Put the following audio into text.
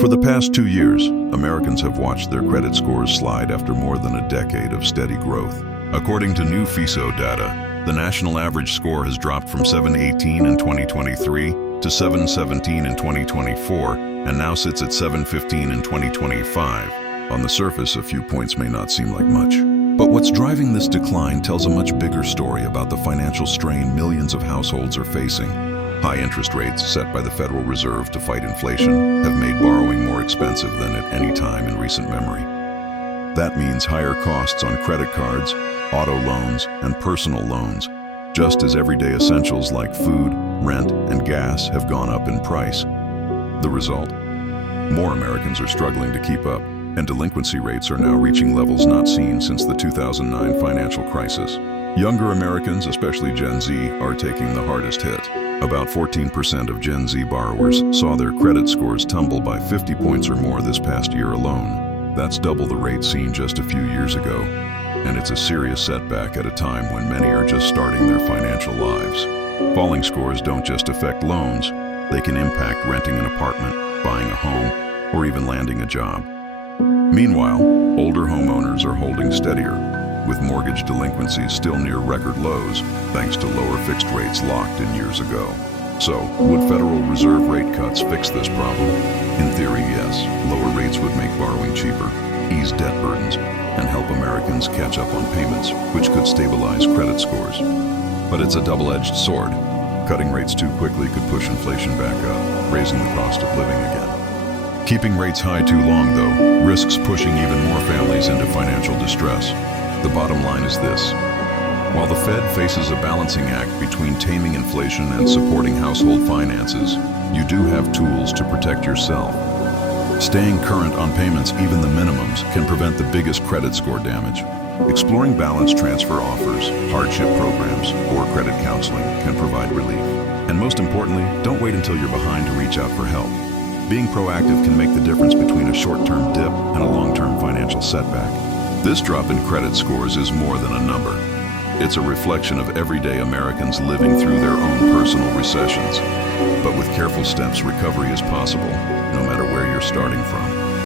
For the past 2 years, Americans have watched their credit scores slide after more than a decade of steady growth. According to new FICO data, the national average score has dropped from 718 in 2023 to 717 in 2024 and now sits at 715 in 2025. On the surface, a few points may not seem like much. But what's driving this decline tells a much bigger story about the financial strain millions of households are facing. High interest rates set by the Federal Reserve to fight inflation have made borrowing more expensive than at any time in recent memory. That means higher costs on credit cards, auto loans, and personal loans, just as everyday essentials like food, rent, and gas have gone up in price. The result? More Americans are struggling to keep up, and delinquency rates are now reaching levels not seen since the 2009 financial crisis. Younger Americans, especially Gen Z, are taking the hardest hit. About 14% of Gen Z borrowers saw their credit scores tumble by 50 points or more this past year alone. That's double the rate seen just a few years ago. And it's a serious setback at a time when many are just starting their financial lives. Falling scores don't just affect loans, they can impact renting an apartment, buying a home, or even landing a job. Meanwhile, older homeowners are holding steadier, with mortgage delinquencies still near record lows thanks to lower fixed rates locked in years ago. So, would Federal Reserve rate cuts fix this problem? In theory, yes. Lower rates would make borrowing cheaper, ease debt burdens, and help Americans catch up on payments, which could stabilize credit scores. But it's a double-edged sword. Cutting rates too quickly could push inflation back up, raising the cost of living again. Keeping rates high too long, though, risks pushing even more families into financial distress. The bottom line is this. While the Fed faces a balancing act between taming inflation and supporting household finances, you do have tools to protect yourself. Staying current on payments, even the minimums, can prevent the biggest credit score damage. Exploring balance transfer offers, hardship programs, or credit counseling can provide relief. And most importantly, don't wait until you're behind to reach out for help. Being proactive can make the difference between a short-term dip and a long-term financial setback. This drop in credit scores is more than a number. It's a reflection of everyday Americans living through their own personal recessions. But with careful steps, recovery is possible, no matter where you're starting from.